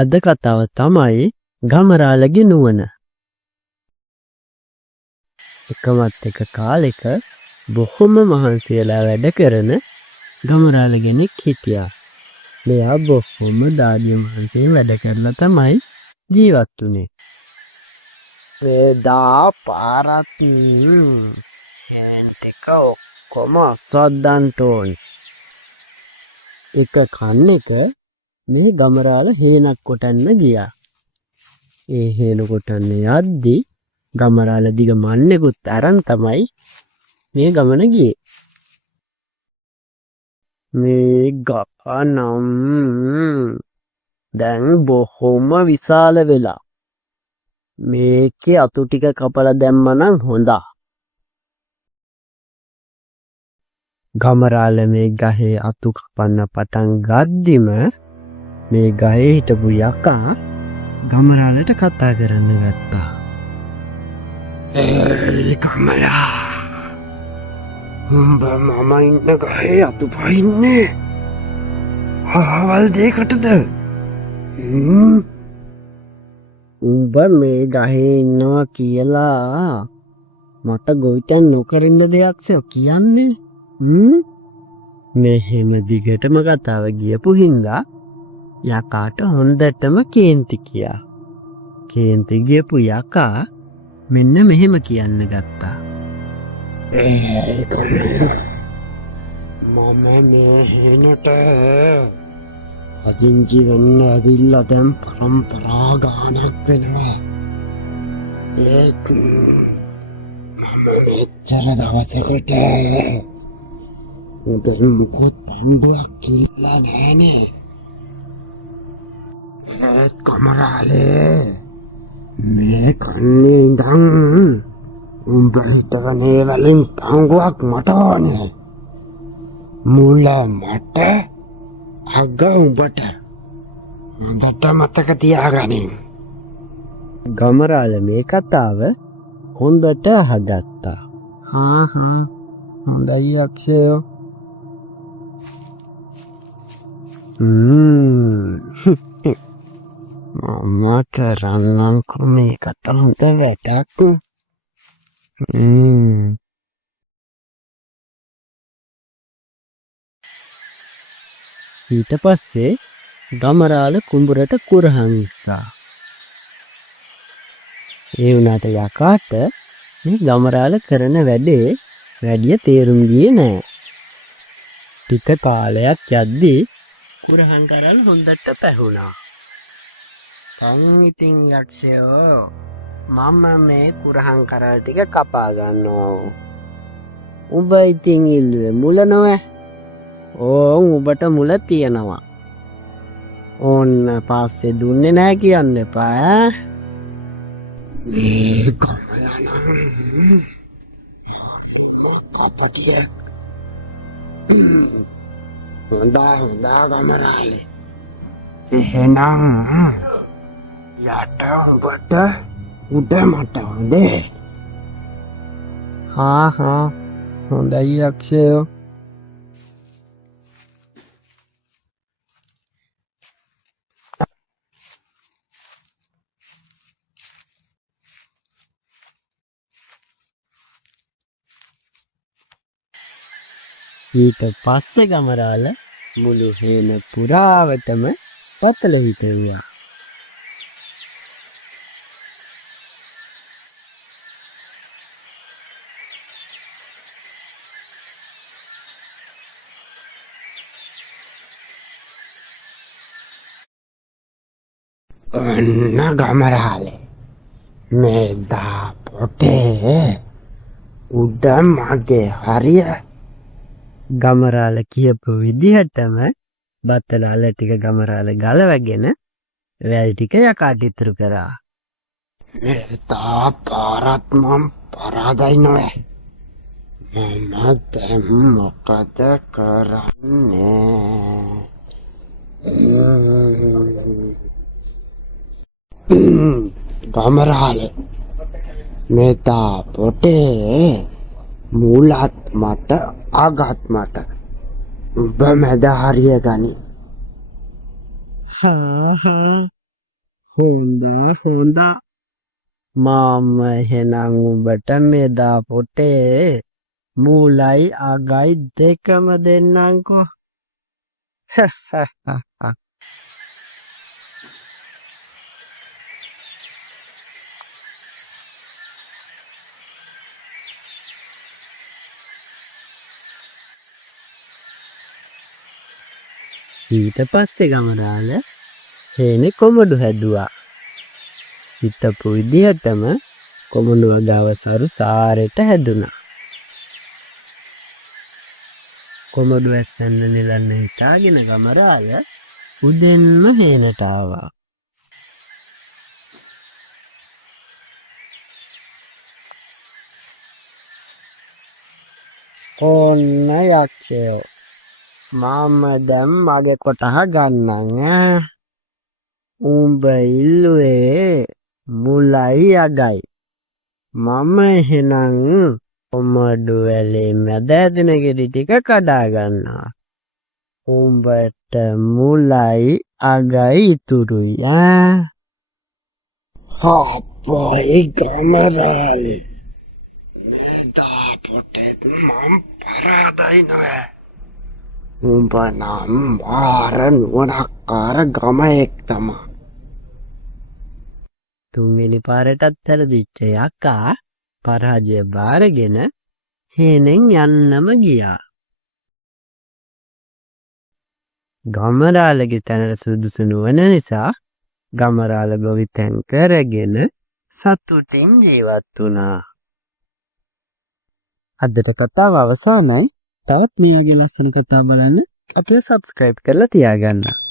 අද කතාව තමයි ගමරාලගේ නුවණ. එකමත් එක කාලෙක බොහොම මහන්සි වෙලා වැඩ කරන ගමරාල කෙනෙක් හිටියා. මෙයා බොහොම දාඩිය මහන්සියෙන් වැඩ කරලා තමයි ජීවත් වුනේ. එදා පාරත් එක ඔක්කොම අස්වද්දන්ට ඕනි. එක කන්නක මේ ගමරාල හේනක් කොටන්න ගියා. ඒ හේන කොටන්න යද්දි ගමරාල දිග මන්නෙකුත් අරන් තමයි මේ ගමන ගියේ. මේ ගපනම් දැන් බොහොම විශාල වෙලා. මේකේ අතු ටික කපලා දැම්මනම් හොඳා. ගමරාල මේ ගහේ අතු කපන්න පටන් ගද්දිම මේ ගහේ හිටපු යකා ගමරාලට කතා කරන්න ගත්තා. ගමයා, උඹ මම ඉන්න ගහේ අතු පයින්නේ හවල් දෙකටද? උඹ මේ ගහේ ඉන්නවා කියලා මට ගොවිතැන් නොකරින්න දෙයක්ද කියන්නේ? මෙහෙම දිගටම කතාව ගියපු හින්දා යකාට හොඳටම කේන්ති කියා. කේන්ති ගියපු යකා මෙන්න මෙහෙම කියන්න ගත්තා. මම මේ හේනට අදිංචි වෙන්න ඇවිල්ලා දැන් පරම්පරා ගානක් වෙනවා. ඒත් මම මෙච්චර දවසකට උදේ මුකුත් පණ්ඩුවක් කිල්ලා නෑනේ. ඒත් ගමරාලේ මේ කන්නේ ඉඳන් උඹ හිතවනේ වලින් පංගුවක් මට ඕනේ. මුල මට අග උඹට. හොඳට මතක තියාගනින්. ගමරාල මේ කතාව හොඳට අහගත්තා. හොඳයි අක්ෂයෝ. මම කරන්නම්කෝ මේකට හොඳ වැඩක්. ඊට පස්සේ ගමරාල කුඹුරට කුරහන් ඉස්සා. ඒ වුණාට යකාට මේ ගමරාල කරන වැඩේ වැඩිය තේරුම් ගියේ නෑ. ටික කාලයක් යද්දී කුරහන් කරල් හොඳට පැහුණා. කන් ඉතින් යක්ෂයෝ, මම මේ කුරහන් කරල් ටික කපා ගන්නවා. උඹ ඉතින් ඉල්ලුවේ මුල නොවැ? ඕන් උඹට මුල තියෙනවා. ඕන්න පස්සේ දුන්නේ නෑ කියන්න එපා. මේ ගමයනම් කපටියෙක්. හොඳා ගමරාලේ. එහෙනම් යට උඹට උඩ මට හොඳේ. හොඳයි අක්ෂයෝ. ඊට පස්සේ ගමරාල මුළු හේන පුරාවටම පතල හිටුවා. ඔන්න ගමරාලේ මේ දා පොටේ උඩ මගේ හරිය. ගමරාල කියපු විදිහටම බත්තලාල ටික ගමරාල ගලවගෙන වැල් ටික යකාට ඉතුරු කරා. මේ තා පාරත් මම පරාදයි නොවේ. මම දැන් මොකද කරන්නේ? ගමරාලේ මේ තා පොටේ මුලත් මට අගත් මට. උඹ මැද හරිය ගනි. හොඳා මම එහෙනම් උඹට මෙදා පොටේ මූලයි අගයි දෙකම දෙන්නම්කෝ. ඊට පස්සේ ගමරාල හේනේ කොමඩු හැදුවා. හිතපු විදිහටම කොමඩුව ගාව සරු සාරෙට හැදුනා. කොමඩුව ඇස්සන්න නෙලන්න හිතාගෙන ගමරාල උදෙන්ම හේනට ආවා. ඔන්න යක්ෂයෝ මම දැන් මගේ කොටහ ගන්නම්. උඹ ඉල්ලුවේ මුලයි අගයි. මම එහෙනම් කොමඩු වැලේ මැද ඇදෙන ගෙඩි ටික කඩා ගන්නවා. උඹට මුලයි අගයි ඉතුරුයි. අප්පයි ගමරාලේ දාපොටේ මම පරාදයි නෑ. උඹ නම් මාර නුවණක්කාර ගමයෙක් තමා. තුන්වෙනි පාරටත් හැරදිච්ච යකා පරාජය බාරගෙන හේනෙන් යන්නම ගියා. ගමරාලගේ තැනට සුදුසු නොවන නිසා ගමරාල ගොවිතැන් කරගෙන සතුටින් ජීවත් වුණා. අදට කතාව අවසానයි. තවත් මේ වගේ ලස්සන කතා බලන්න අපිව subscribe කරලා තියාගන්න.